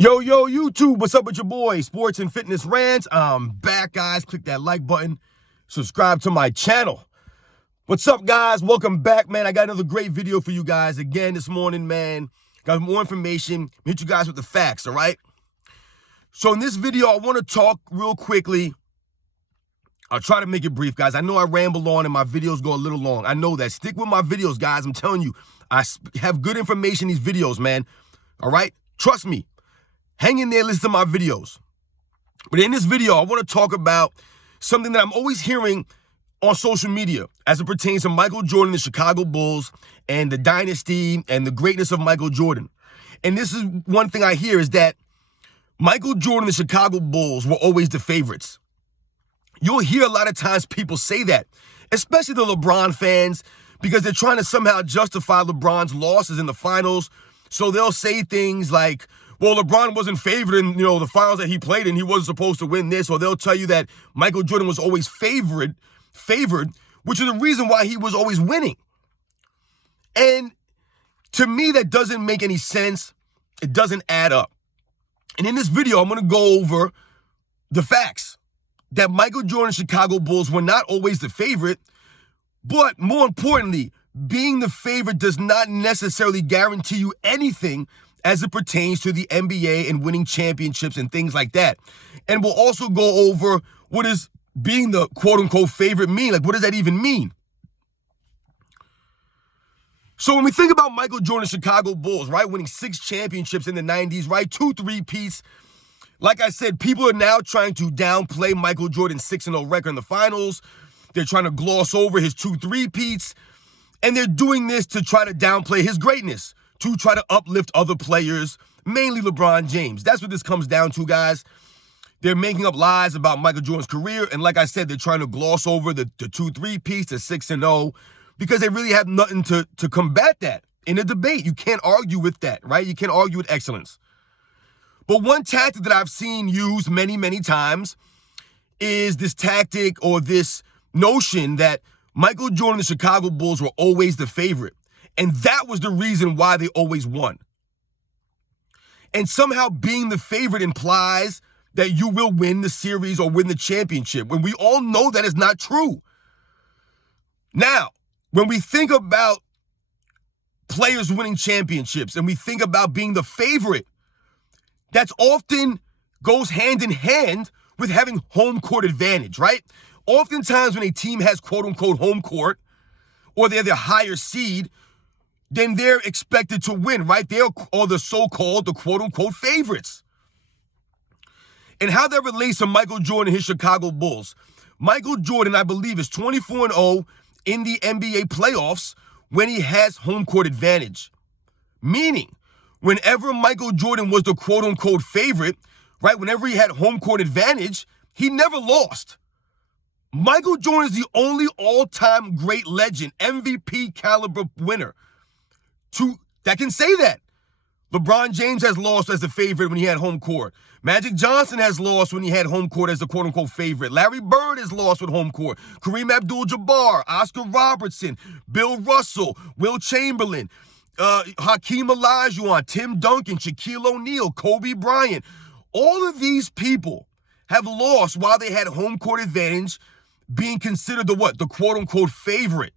Yo, YouTube, what's up with your boy, Sports and Fitness Rants? I'm back, guys. Click that like button. Subscribe to my channel. What's up, guys? Welcome back, man. I got another great video for you guys again this morning, man. Got more information. Hit you guys with the facts, all right? So in this video, I want to talk real quickly. I'll try to make it brief, guys. I know I ramble on and my videos go a little long. I know that. Stick with my videos, guys. I'm telling you, I have good information in these videos, man. All right? Trust me. Hang in there, listen to my videos. But in this video, I want to talk about something that I'm always hearing on social media as it pertains to Michael Jordan, the Chicago Bulls, and the dynasty and the greatness of Michael Jordan. And this is one thing I hear is that Michael Jordan, the Chicago Bulls, were always the favorites. You'll hear a lot of times people say that, especially the LeBron fans, because they're trying to somehow justify LeBron's losses in the finals. So they'll say things like, well, LeBron wasn't favored in, the finals that he played in. He wasn't supposed to win this. Or they'll tell you that Michael Jordan was always favored, which is the reason why he was always winning. And to me, that doesn't make any sense. It doesn't add up. And in this video, I'm going to go over the facts that Michael Jordan Chicago Bulls were not always the favorite, but more importantly, being the favorite does not necessarily guarantee you anything as it pertains to the NBA and winning championships and things like that. And we'll also go over what is being the quote-unquote favorite mean. Like, what does that even mean? So when we think about Michael Jordan Chicago Bulls, right, winning 6 championships in the 90s, right, 2 3-peats, like I said, people are now trying to downplay Michael Jordan's 6-0 record in the finals. They're trying to gloss over his 2 3-peats. And they're doing this to try to downplay his greatness, to try to uplift other players, mainly LeBron James. That's what this comes down to, guys. They're making up lies about Michael Jordan's career. And like I said, they're trying to gloss over the 2 3-peats, the 6-0, because they really have nothing to combat that in a debate. You can't argue with that, right? You can't argue with excellence. But one tactic that I've seen used many, many times is this tactic or this notion that Michael Jordan and the Chicago Bulls were always the favorite. And that was the reason why they always won. And somehow being the favorite implies that you will win the series or win the championship, when we all know that is not true. Now, when we think about players winning championships and we think about being the favorite, that's often goes hand in hand with having home court advantage, right? Oftentimes when a team has quote-unquote home court or they're the higher seed, then they're expected to win, right? They are the so-called, the quote-unquote favorites. And how that relates to Michael Jordan and his Chicago Bulls. Michael Jordan, I believe, is 24-0 in the NBA playoffs when he has home court advantage. Meaning, whenever Michael Jordan was the quote-unquote favorite, right, whenever he had home court advantage, he never lost. Michael Jordan is the only all-time great legend, MVP caliber winner that can say that. LeBron James has lost as the favorite when he had home court. Magic Johnson has lost when he had home court as the quote-unquote favorite. Larry Bird has lost with home court. Kareem Abdul-Jabbar, Oscar Robertson, Bill Russell, Will Chamberlain, Hakeem Olajuwon, Tim Duncan, Shaquille O'Neal, Kobe Bryant. All of these people have lost while they had home court advantage, being considered the quote-unquote favorite.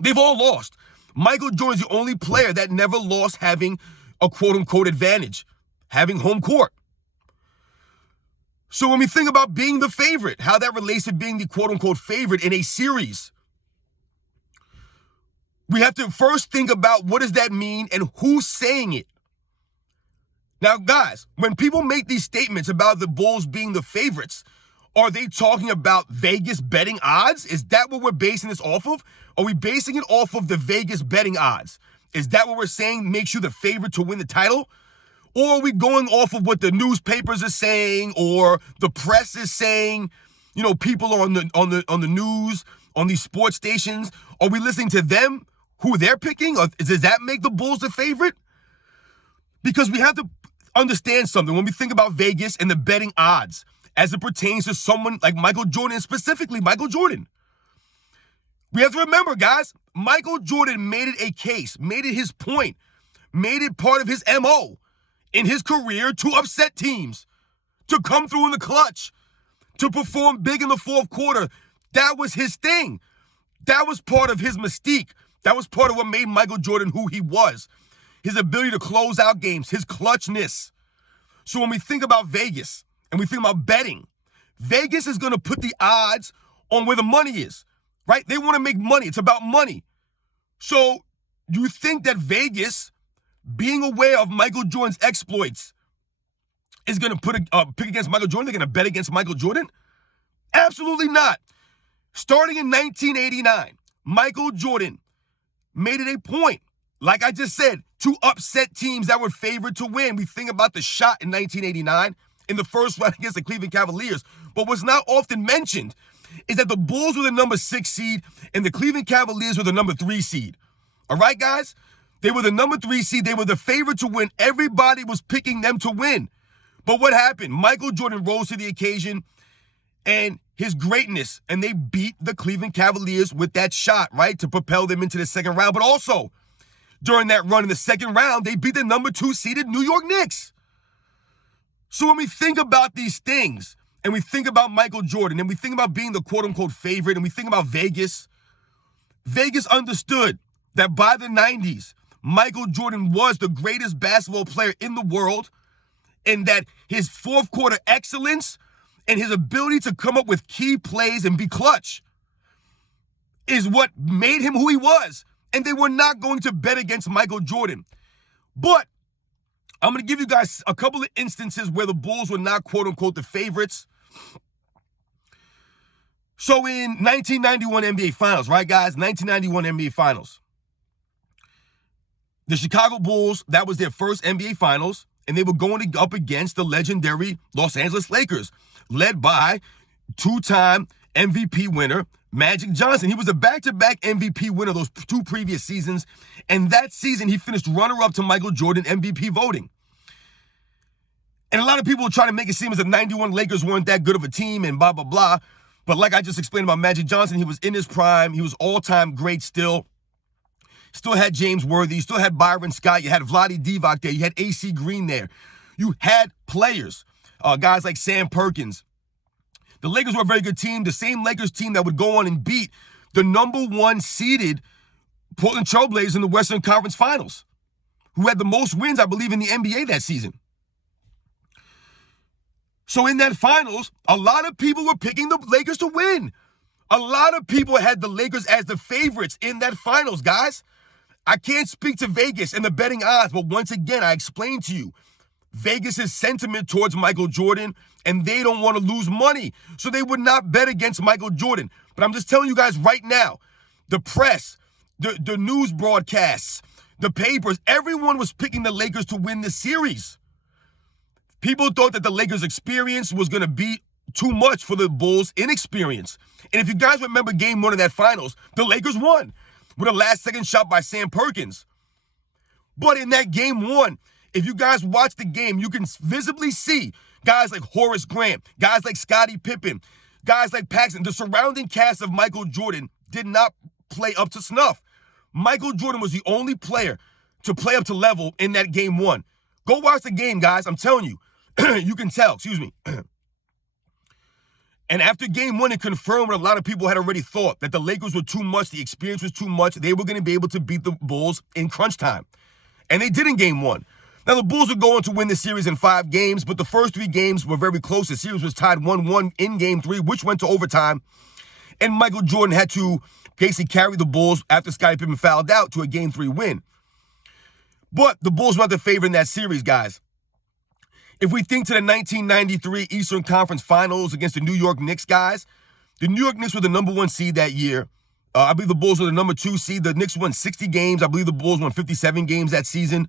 They've all lost. Michael Jordan's the only player that never lost having a quote-unquote advantage, having home court. So when we think about being the favorite, how that relates to being the quote-unquote favorite in a series, we have to first think about what does that mean and who's saying it. Now, guys, when people make these statements about the Bulls being the favorites, are they talking about Vegas betting odds? Is that what we're basing this off of? Are we basing it off of the Vegas betting odds? Is that what we're saying makes you the favorite to win the title? Or are we going off of what the newspapers are saying or the press is saying? People on the news, on these sports stations. Are we listening to them, who they're picking? Or does that make the Bulls the favorite? Because we have to understand something when we think about Vegas and the betting odds as it pertains to someone like Michael Jordan, and specifically Michael Jordan. We have to remember, guys, Michael Jordan made it a case, made it his point, made it part of his MO in his career to upset teams, to come through in the clutch, to perform big in the fourth quarter. That was his thing. That was part of his mystique. That was part of what made Michael Jordan who he was. His ability to close out games, his clutchness. So when we think about Vegas and we think about betting, Vegas is going to put the odds on where the money is, right? They want to make money. It's about money. So you think that Vegas, being aware of Michael Jordan's exploits, is going to put a pick against Michael Jordan? They're going to bet against Michael Jordan? Absolutely not. Starting in 1989, Michael Jordan made it a point, like I just said, to upset teams that were favored to win. We think about the shot in 1989 in the first round against the Cleveland Cavaliers. But what's not often mentioned is that the Bulls were the number 6 seed and the Cleveland Cavaliers were the number 3 seed. All right, guys? They were the number 3 seed. They were the favorite to win. Everybody was picking them to win. But what happened? Michael Jordan rose to the occasion and his greatness, and they beat the Cleveland Cavaliers with that shot, right, to propel them into the second round. But also, during that run in the second round, they beat the number 2 seeded New York Knicks. So when we think about these things, and we think about Michael Jordan, and we think about being the quote-unquote favorite, and we think about Vegas, Vegas understood that by the 90s, Michael Jordan was the greatest basketball player in the world, and that his fourth quarter excellence and his ability to come up with key plays and be clutch is what made him who he was. And they were not going to bet against Michael Jordan. But I'm going to give you guys a couple of instances where the Bulls were not, quote unquote, the favorites. So in 1991 NBA Finals, right, guys? 1991 NBA Finals. The Chicago Bulls, that was their first NBA Finals, and they were going up against the legendary Los Angeles Lakers, led by two-time MVP winner Magic Johnson. He was a back-to-back MVP winner those 2 previous seasons, and that season he finished runner-up to Michael Jordan MVP voting. And a lot of people were trying to make it seem as if 91 Lakers weren't that good of a team and blah, blah, blah. But like I just explained about Magic Johnson, he was in his prime. He was all-time great still. Still had James Worthy. Still had Byron Scott. You had Vlade Divac there. You had AC Green there. You had players, guys like Sam Perkins. The Lakers were a very good team. The same Lakers team that would go on and beat the number 1 seeded Portland Trailblazers in the Western Conference Finals, who had the most wins, I believe, in the NBA that season. So in that finals, a lot of people were picking the Lakers to win. A lot of people had the Lakers as the favorites in that finals, guys. I can't speak to Vegas and the betting odds, but once again, I explained to you, Vegas' sentiment towards Michael Jordan, and they don't want to lose money, so they would not bet against Michael Jordan. But I'm just telling you guys right now, the press, the news broadcasts, the papers, everyone was picking the Lakers to win this series. People thought that the Lakers' experience was going to be too much for the Bulls' inexperience. And if you guys remember game 1 of that finals, the Lakers won with a last-second shot by Sam Perkins. But in that game 1, if you guys watch the game, you can visibly see guys like Horace Grant, guys like Scottie Pippen, guys like Paxson. The surrounding cast of Michael Jordan did not play up to snuff. Michael Jordan was the only player to play up to level in that game 1. Go watch the game, guys. I'm telling you. You can tell, excuse me. And after game 1, it confirmed what a lot of people had already thought, that the Lakers were too much, the experience was too much. They were going to be able to beat the Bulls in crunch time. And they did in game 1. Now, the Bulls were going to win the series in 5 games, but the first 3 games were very close. The series was tied 1-1 in game 3, which went to overtime. And Michael Jordan had to basically carry the Bulls after Scottie Pippen fouled out to a game 3 win. But the Bulls were not the favorite in that series, guys. If we think to the 1993 Eastern Conference Finals against the New York Knicks, guys, the New York Knicks were the number 1 seed that year. I believe the Bulls were the number 2 seed. The Knicks won 60 games. I believe the Bulls won 57 games that season.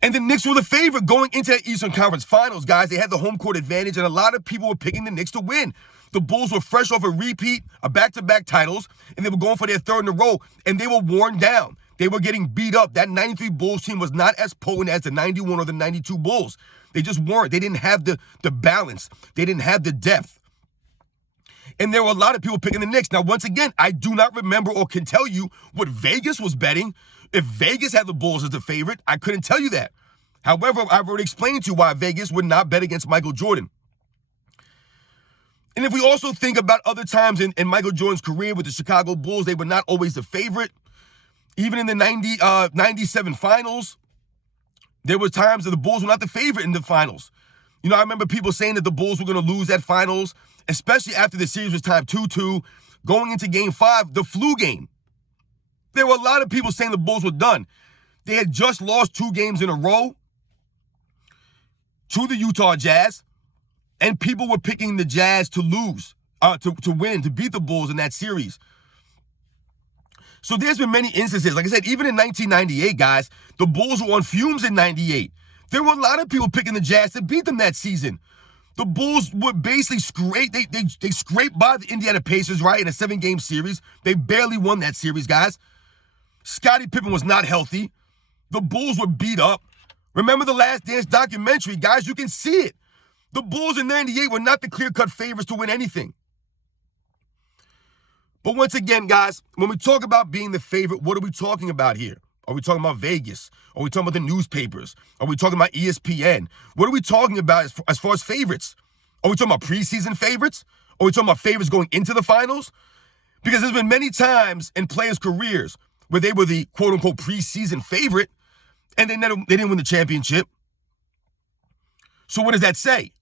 And the Knicks were the favorite going into that Eastern Conference Finals, guys. They had the home court advantage, and a lot of people were picking the Knicks to win. The Bulls were fresh off a repeat of back-to-back titles, and they were going for their 3rd in a row, and they were worn down. They were getting beat up. That 93 Bulls team was not as potent as the 91 or the 92 Bulls. They just weren't. They didn't have the balance. They didn't have the depth. And there were a lot of people picking the Knicks. Now, once again, I do not remember or can tell you what Vegas was betting. If Vegas had the Bulls as the favorite, I couldn't tell you that. However, I've already explained to you why Vegas would not bet against Michael Jordan. And if we also think about other times in Michael Jordan's career with the Chicago Bulls, they were not always the favorite. Even in the 97 finals, there were times that the Bulls were not the favorite in the finals. You know, I remember people saying that the Bulls were going to lose that finals, especially after the series was tied 2-2, going into Game 5, the flu game. There were a lot of people saying the Bulls were done. They had just lost 2 games in a row to the Utah Jazz, and people were picking the Jazz to lose, to win, to beat the Bulls in that series. So there's been many instances. Like I said, even in 1998, guys, the Bulls were on fumes in 98. There were a lot of people picking the Jazz to beat them that season. The Bulls would basically scrape, they scraped by the Indiana Pacers, right, in a 7-game series. They barely won that series, guys. Scottie Pippen was not healthy. The Bulls were beat up. Remember the Last Dance documentary, guys? You can see it. The Bulls in 98 were not the clear-cut favorites to win anything. But once again, guys, when we talk about being the favorite, what are we talking about here? Are we talking about Vegas? Are we talking about the newspapers? Are we talking about ESPN? What are we talking about as far as favorites? Are we talking about preseason favorites? Are we talking about favorites going into the finals? Because there's been many times in players' careers where they were the quote-unquote preseason favorite and they didn't win the championship. So what does that say?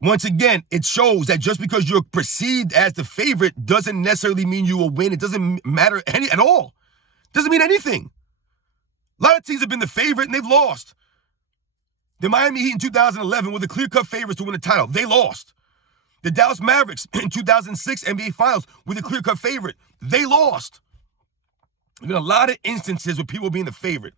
Once again, it shows that just because you're perceived as the favorite doesn't necessarily mean you will win. It doesn't matter at all. Doesn't mean anything. A lot of teams have been the favorite and they've lost. The Miami Heat in 2011 were the clear-cut favorites to win the title. They lost. The Dallas Mavericks in 2006 NBA Finals were the clear-cut favorite. They lost. There's been a lot of instances with people being the favorite.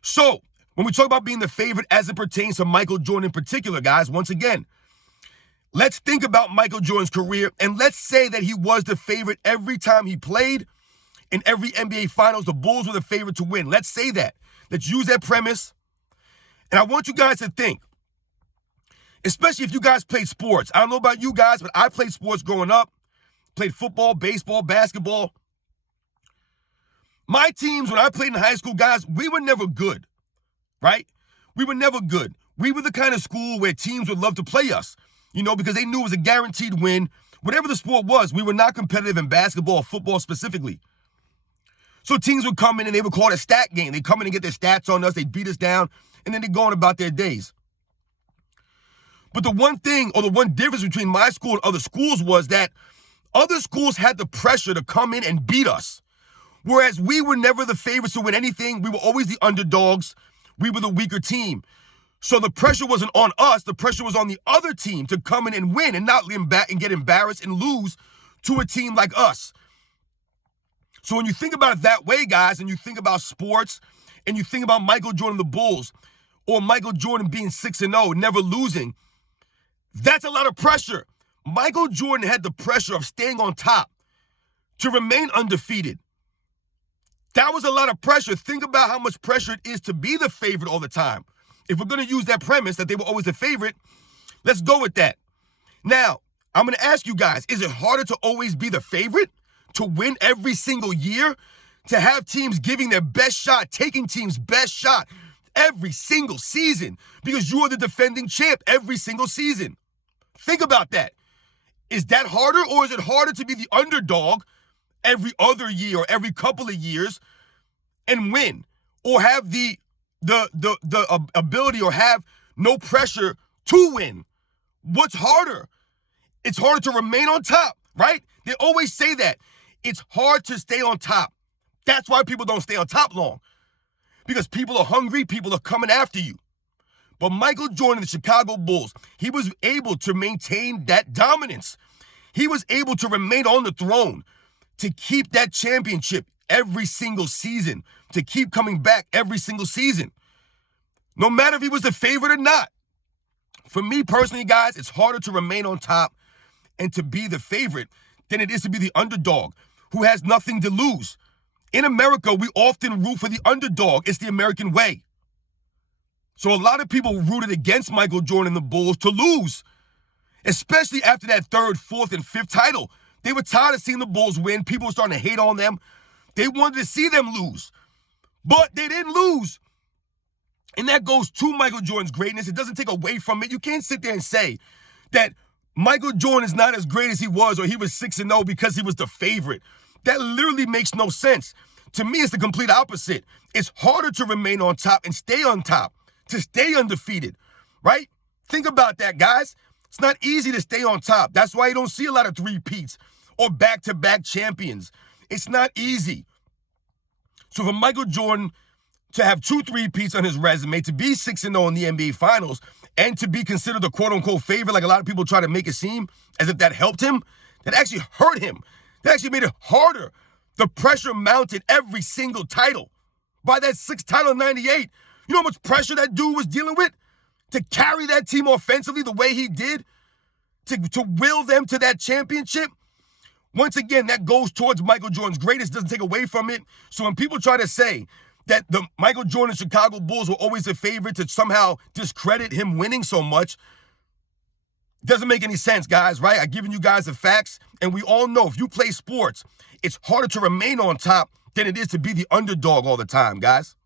So, when we talk about being the favorite as it pertains to Michael Jordan in particular, guys, once again, let's think about Michael Jordan's career, and let's say that he was the favorite every time he played. In every NBA Finals, the Bulls were the favorite to win. Let's say that. Let's use that premise. And I want you guys to think, especially if you guys played sports. I don't know about you guys, but I played sports growing up. Played football, baseball, basketball. My teams, when I played in high school, guys, we were never good, right? We were never good. We were the kind of school where teams would love to play us, you know, because they knew it was a guaranteed win. Whatever the sport was, we were not competitive in basketball or football specifically. So teams would come in and they would call it a stat game. They'd come in and get their stats on us. They'd beat us down, and then they'd go on about their days. But the one thing or the one difference between my school and other schools was that other schools had the pressure to come in and beat us. Whereas we were never the favorites to win anything. We were always the underdogs. We were the weaker team. So the pressure wasn't on us. The pressure was on the other team to come in and win and not get embarrassed and lose to a team like us. So when you think about it that way, guys, and you think about sports, and you think about Michael Jordan, the Bulls, or Michael Jordan being 6-0, never losing, that's a lot of pressure. Michael Jordan had the pressure of staying on top to remain undefeated. That was a lot of pressure. Think about how much pressure it is to be the favorite all the time. If we're going to use that premise that they were always the favorite, let's go with that. Now, I'm going to ask you guys, is it harder to always be the favorite? To win every single year? To have teams giving their best shot, taking teams' best shot every single season because you are the defending champ every single season? Think about that. Is that harder, or is it harder to be the underdog every other year or every couple of years and win, or have the ability or have no pressure to win? What's harder? It's harder to remain on top, right? They always say that. It's hard to stay on top. That's why people don't stay on top long. Because people are hungry, people are coming after you. But Michael Jordan, the Chicago Bulls, he was able to maintain that dominance. He was able to remain on the throne, to keep that championship every single season, to keep coming back every single season. No matter if he was the favorite or not. For me personally, guys, it's harder to remain on top and to be the favorite than it is to be the underdog who has nothing to lose. In America, we often root for the underdog. It's the American way. So a lot of people rooted against Michael Jordan and the Bulls to lose, especially after that third, fourth, and fifth title. They were tired of seeing the Bulls win. People were starting to hate on them. They wanted to see them lose, but they didn't lose. And that goes to Michael Jordan's greatness. It doesn't take away from it. You can't sit there and say that Michael Jordan is not as great as he was, or he was 6-0 because he was the favorite. That literally makes no sense. To me, it's the complete opposite. It's harder to remain on top and stay on top, to stay undefeated, right? Think about that, guys. It's not easy to stay on top. That's why you don't see a lot of three-peats or back-to-back champions. It's not easy. So for Michael Jordan to have 2 three-peats on his resume, to be 6-0 in the NBA Finals, and to be considered a quote-unquote favorite, like a lot of people try to make it seem as if that helped him, that actually hurt him. That actually made it harder. The pressure mounted every single title. By that 6th title in 98, you know how much pressure that dude was dealing with? To carry that team offensively the way he did? To will them to that championship? Once again, that goes towards Michael Jordan's greatness, doesn't take away from it. So when people try to say that the Michael Jordan Chicago Bulls were always a favorite, to somehow discredit him winning so much, doesn't make any sense, guys, right? I've given you guys the facts, and we all know if you play sports, it's harder to remain on top than it is to be the underdog all the time, guys.